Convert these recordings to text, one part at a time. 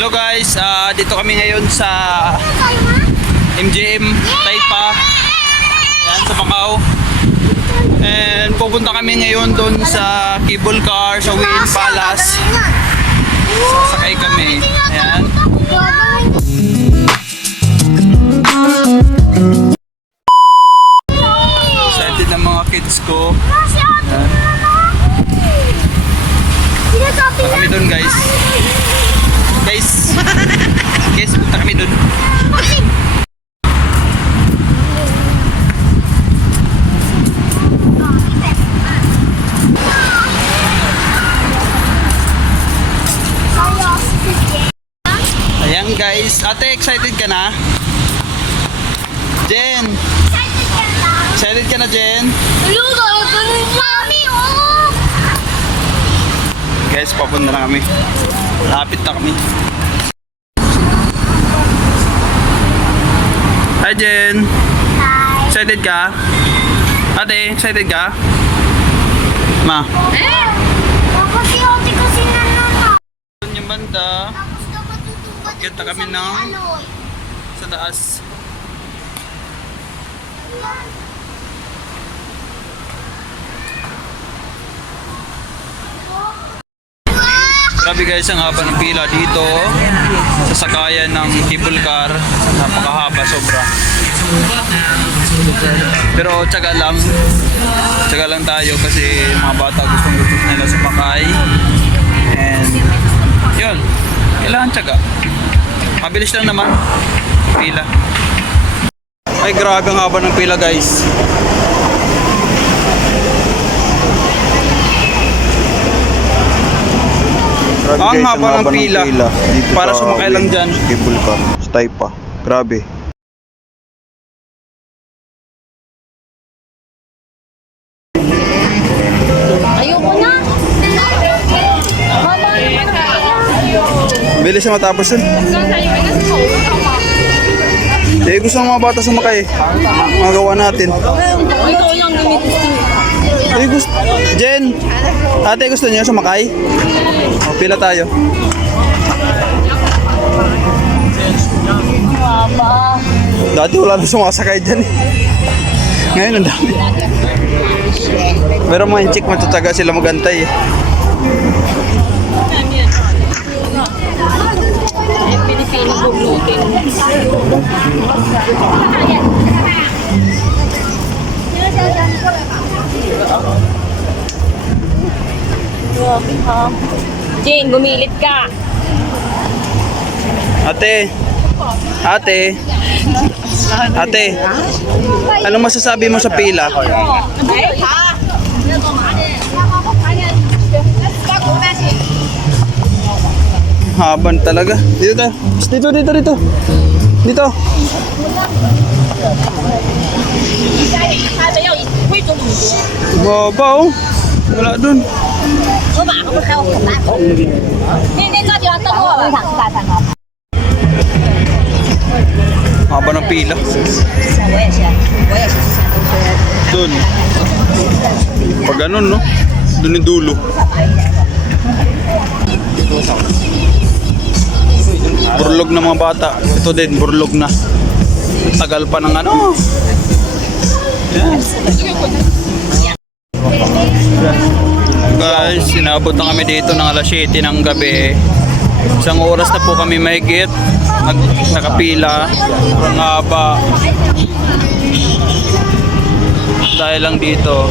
Hello guys, dito kami ngayon sa MGM Taypa. Ayan, sa Macau. And pupunta kami ngayon doon sa cable car sa Win Palace. Sasakay kami. Ayan. Excited ng mga kids ko. Ayan. Punta kami doon guys. Guys, punta kami doon. Ayan guys, ate, excited ka na? Jen! Excited ka na, Jen? Guys, papunta na kami. Lapit na kami. Hi, Jen! Excited ka? Ate, excited ka? Ma? Doon yung banda. Kita kami ng sa taas. Grabe guys, ang haba ng pila dito sa sakayan ng cable car. Napakahaba, sobra. Pero tsaga lang tayo kasi mga bata gustong nila sumakay. And yun, kailangan tsaga. Mabilis lang naman pila. Ay grabe, ang haba ng pila guys. Ang haba ng pila para sumakay lang dyan. Cable car, sa Taypa. Grabe. Ayoko na. Bilis na matapos yun. Eh, gusto ng mga bata sumakay. Magawa natin. Ikaw lang namitis. Eh, gusto. Jen! Ate, gusto niyo sumakay? O, pila tayo. Dati wala na sumasakay dyan eh. Ngayon ang dami. Pero mga chick, matataga sila magantay eh. Pilipino buglutin. Grabe ha. Jane, gumilit ka. Ate, anong masasabi mo sa pila? Haban talaga. Dito tayo. Dito. Baba oh. Wala dun. Haba ng pila. Dun. Pag ganun, no? Dun yung dulo. Burlog na mga bata. Ito din, burlog na. Tagal pa ng ano. Yan. Guys, sinabot na kami dito ng alas 7 ng gabi. Isang oras na po kami mahigit nakapila. Ang haba. Dahil lang dito.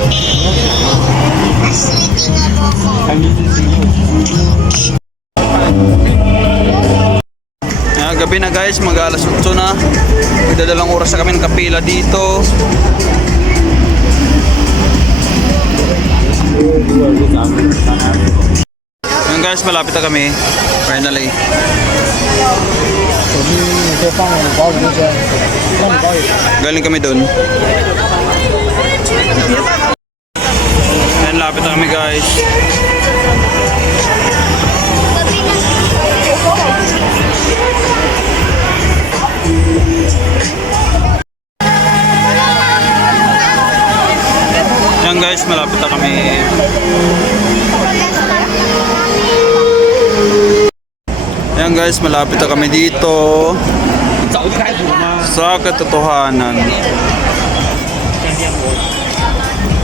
Gabi na guys, mag-alas 8 na. Magdadalang oras na kami nakapila dito. Ngayon guys, malapit na kami. Finally. Galing kami doon. Ngayon, lapit na kami guys. Yan guys, malapit na kami. Ayan guys, malapit na kami dito sa katotohanan.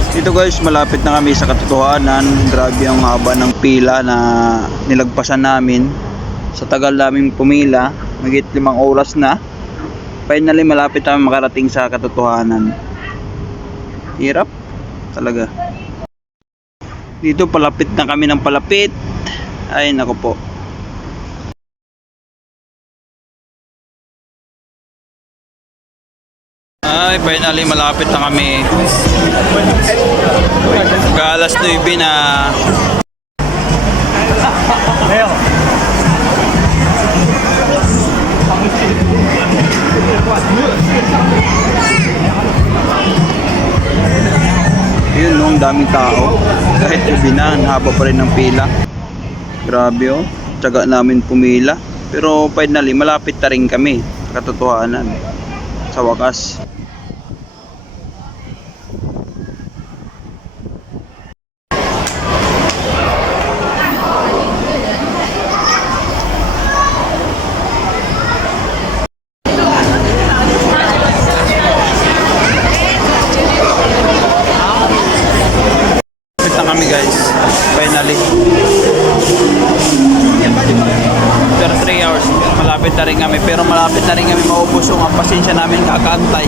Dito guys, malapit na kami sa katotohanan. Grabe ang haba ng pila na nilagpasan namin. Sa tagal namin pumila, magit 5 oras na. Finally, malapit na makarating sa katotohanan. Hirap talaga. Dito palapit na kami ng palapit. Ay nako po. Ay, finally malapit na kami. Alas 9 na. Yun no, ang daming tao. Kahit gabi na, haba pa rin ng pila. Grabe oh, tiyaga namin pumila. Pero finally, malapit na rin kami sa katotohanan. Sa wakas. Na kami guys, finally. After 3 hours, malapit na rin kami. Pero malapit na rin kami maubos yung ang pasensya namin kakantay.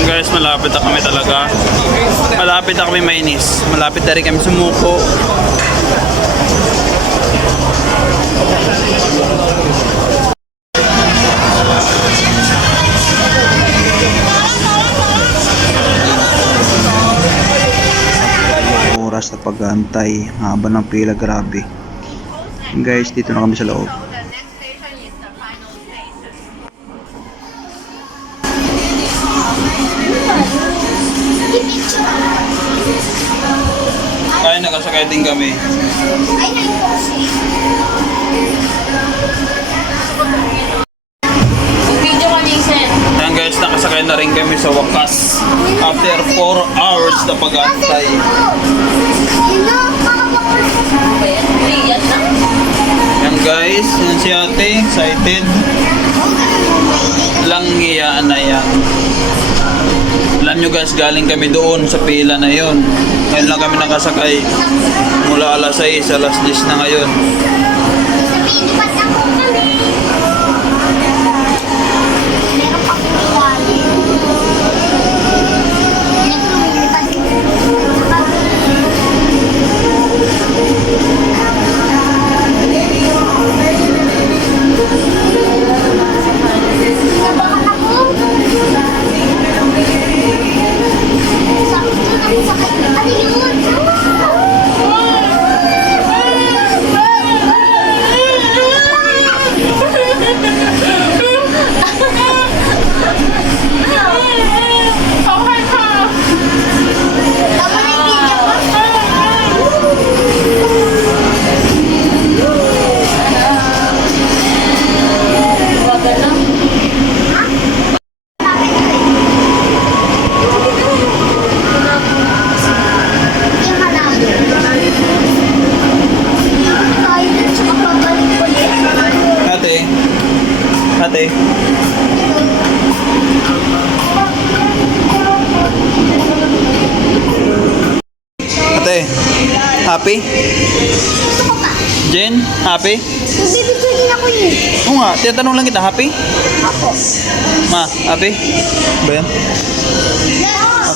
Yung guys, malapit na kami talaga. Malapit na kami mainis. Malapit na rin kami sumuko. Oras na pag-aantay, haba ng pila, grabe. Guys, dito na kami sa loob. Kaya nakasakay din kami. Video kami, Sen. Ayan guys, nakasakay na rin kami sa wakas. After 4 hours na pag-aantay. Liyan na. Ayan guys, yan si ate, excited. Langgiyaan na yan. Alam nyo guys, galing kami doon sa pila na yon. Ngayon lang kami nakasakay. Mula alas 6, alas 10 na ngayon. Ate. Ate, happy? Jen, happy? Nagbibigay din ako yun. Oo nga, tinatanong lang kita, happy? Ako. Ma, happy? Ba yan? Na